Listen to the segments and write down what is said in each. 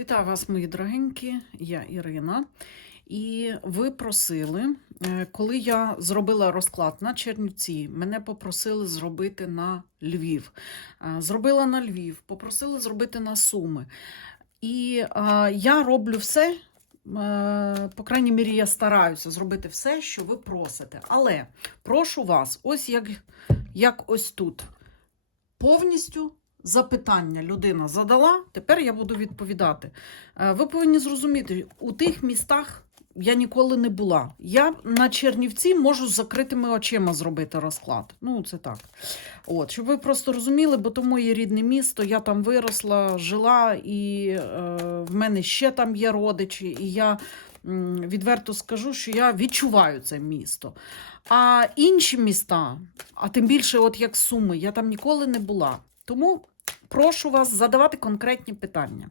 Вітаю вас, мої дорогенькі, я Ірина. І ви просили, е, коли я зробила розклад на Чернівці, мене попросили зробити на Львів. Е, Зробила на Львів, попросили зробити на Суми. І е, я роблю все, по крайній мірі, я стараюся зробити все, що ви просите. Але прошу вас, ось як, як ось тут. Повністю запитання людина задала, тепер я буду відповідати. Е, Ви повинні зрозуміти, у тих містах я ніколи не була. Я на Чернівці можу з закритими очима зробити розклад. Ну, це так. От, щоб ви просто розуміли, бо то моє рідне місто, я там виросла, жила, і е, в мене ще там є родичі, і я відверто скажу, що я відчуваю це місто. А інші міста, а тим більше, от як Суми, я там ніколи не була. Тому прошу вас задавати конкретні питання.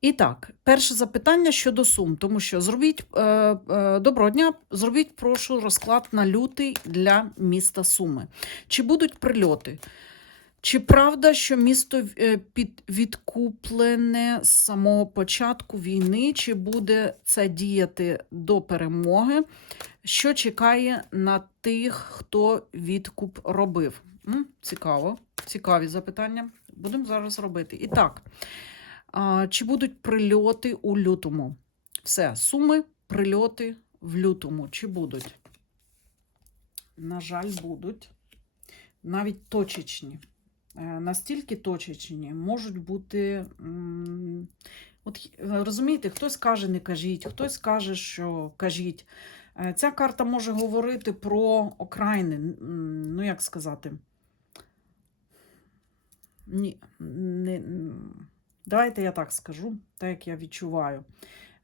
І так, перше запитання щодо сум, тому що зробіть е, е, доброго дня, зробіть, прошу, розклад на лютий для міста Суми. Чи будуть прильоти? Чи правда, що місто е, під, відкуплене з самого початку війни? Чи буде це діяти до перемоги? Що чекає на тих, хто відкуп робив? Цікаво, цікаві запитання. Будемо зараз робити. І так, чи будуть прильоти у лютому? Все, суми, прильоти в лютому. Чи будуть? На жаль, будуть. Навіть точечні. Е, Настільки точечні можуть бути. От розумієте, хтось каже, не кажіть, хтось каже, що кажіть. Е, Ця карта може говорити про окраїни. Ну, як сказати? Ні, не, давайте я так скажу, так як я відчуваю.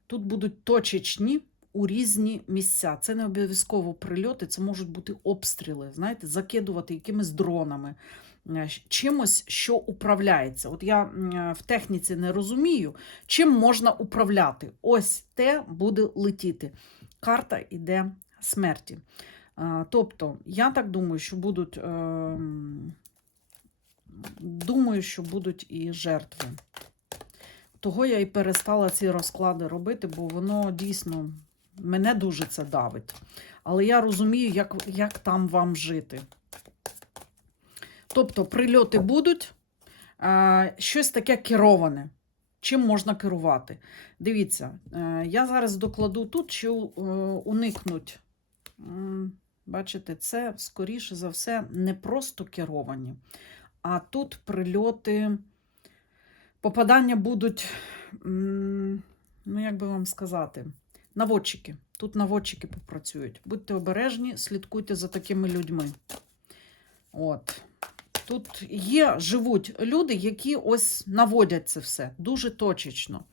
Тут будуть точечні у різні місця. Це не обов'язково прильоти, це можуть бути обстріли, знаєте, закидувати якимись дронами, е, чимось, що управляється. От я е, в техніці не розумію, чим можна управляти. Ось те буде летіти. Карта йде смерті. Тобто, я так думаю, що будуть. Думаю, що будуть і жертви. Того я і перестала ці розклади робити, бо воно дійсно мене дуже це давить. Але я розумію, як, як там вам жити. Тобто, прильоти будуть, е, щось таке кероване. Чим можна керувати? Дивіться, е, я зараз докладу тут, що е, уникнуть. Бачите, це, скоріше за все, не просто керовані. А тут прильоти, попадання будуть, ну як би вам сказати, наводчики. Тут наводчики попрацюють. Будьте обережні, слідкуйте за такими людьми. От. Тут є, живуть люди, які ось наводять це все дуже точечно.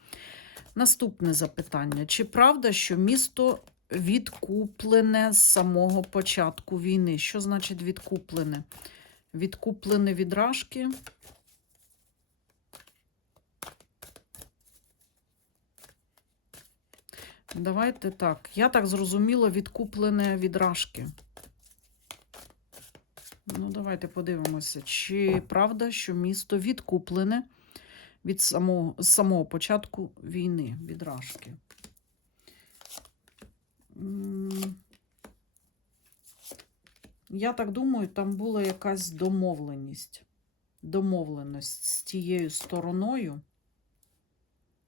Наступне запитання: чи правда, що місто відкуплене з самого початку війни? Що значить відкуплене? Відкуплене від рашки. Давайте так. Я так зрозуміла, відкуплене від рашки. Ну, давайте подивимося, чи правда, що місто відкуплене від самого, з самого початку війни від рашки. М, Я так думаю, там була якась домовленість. Домовленість з тією стороною.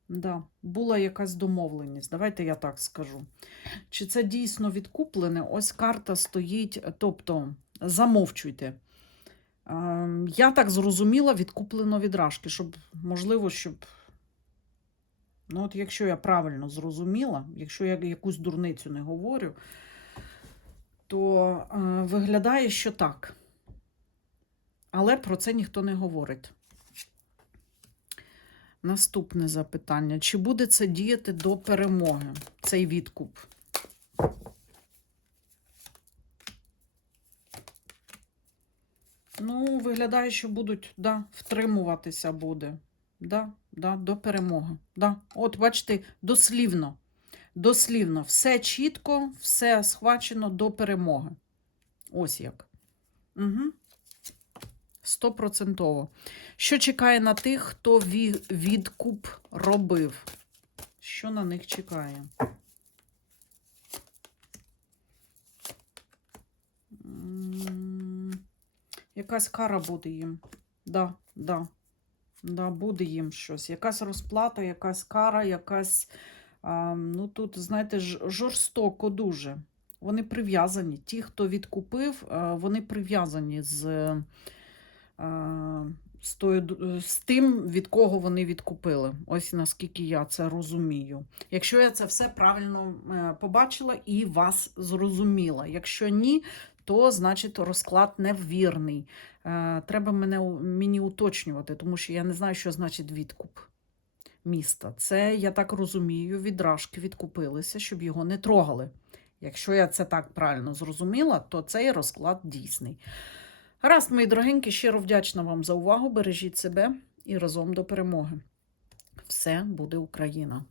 Да, була якась домовленість. Давайте я так скажу. Чи це дійсно відкуплене? Ось карта стоїть, тобто замовчуйте. Ем, Я так зрозуміла, відкуплено від рашки, щоб, можливо, щоб. Ну, от якщо я правильно зрозуміла, якщо я якусь дурницю не говорю, то е, виглядає, що так. Але про це ніхто не говорить. Наступне запитання. Чи буде це діяти до перемоги, цей відкуп? Ну, виглядає, що будуть, да, втримуватися буде. Да, да, до перемоги. Да. От, бачите, дослівно. Дослівно. Все чітко, все схвачено до перемоги. Ось як. Угу. Стопроцентово. Що чекає на тих, хто відкуп робив? Що на них чекає? Якась кара буде їм. Да, да. Да, буде їм щось. Якась розплата, якась кара, якась. Ну тут, знаєте, жорстоко дуже. Вони прив'язані. Ті, хто відкупив, вони прив'язані з, з, тою, з тим, від кого вони відкупили. Ось наскільки я це розумію. Якщо я це все правильно е, побачила і вас зрозуміла. Якщо ні, то значить розклад невірний. Е, Треба мене, мені уточнювати, тому що я не знаю, що значить відкуп міста. Це, я так розумію, відражки відкупилися, щоб його не трогали. Якщо я це так правильно зрозуміла, то цей розклад дійсний. Гаразд, мої дорогенькі, щиро вдячна вам за увагу. Бережіть себе і разом до перемоги. Все буде Україна!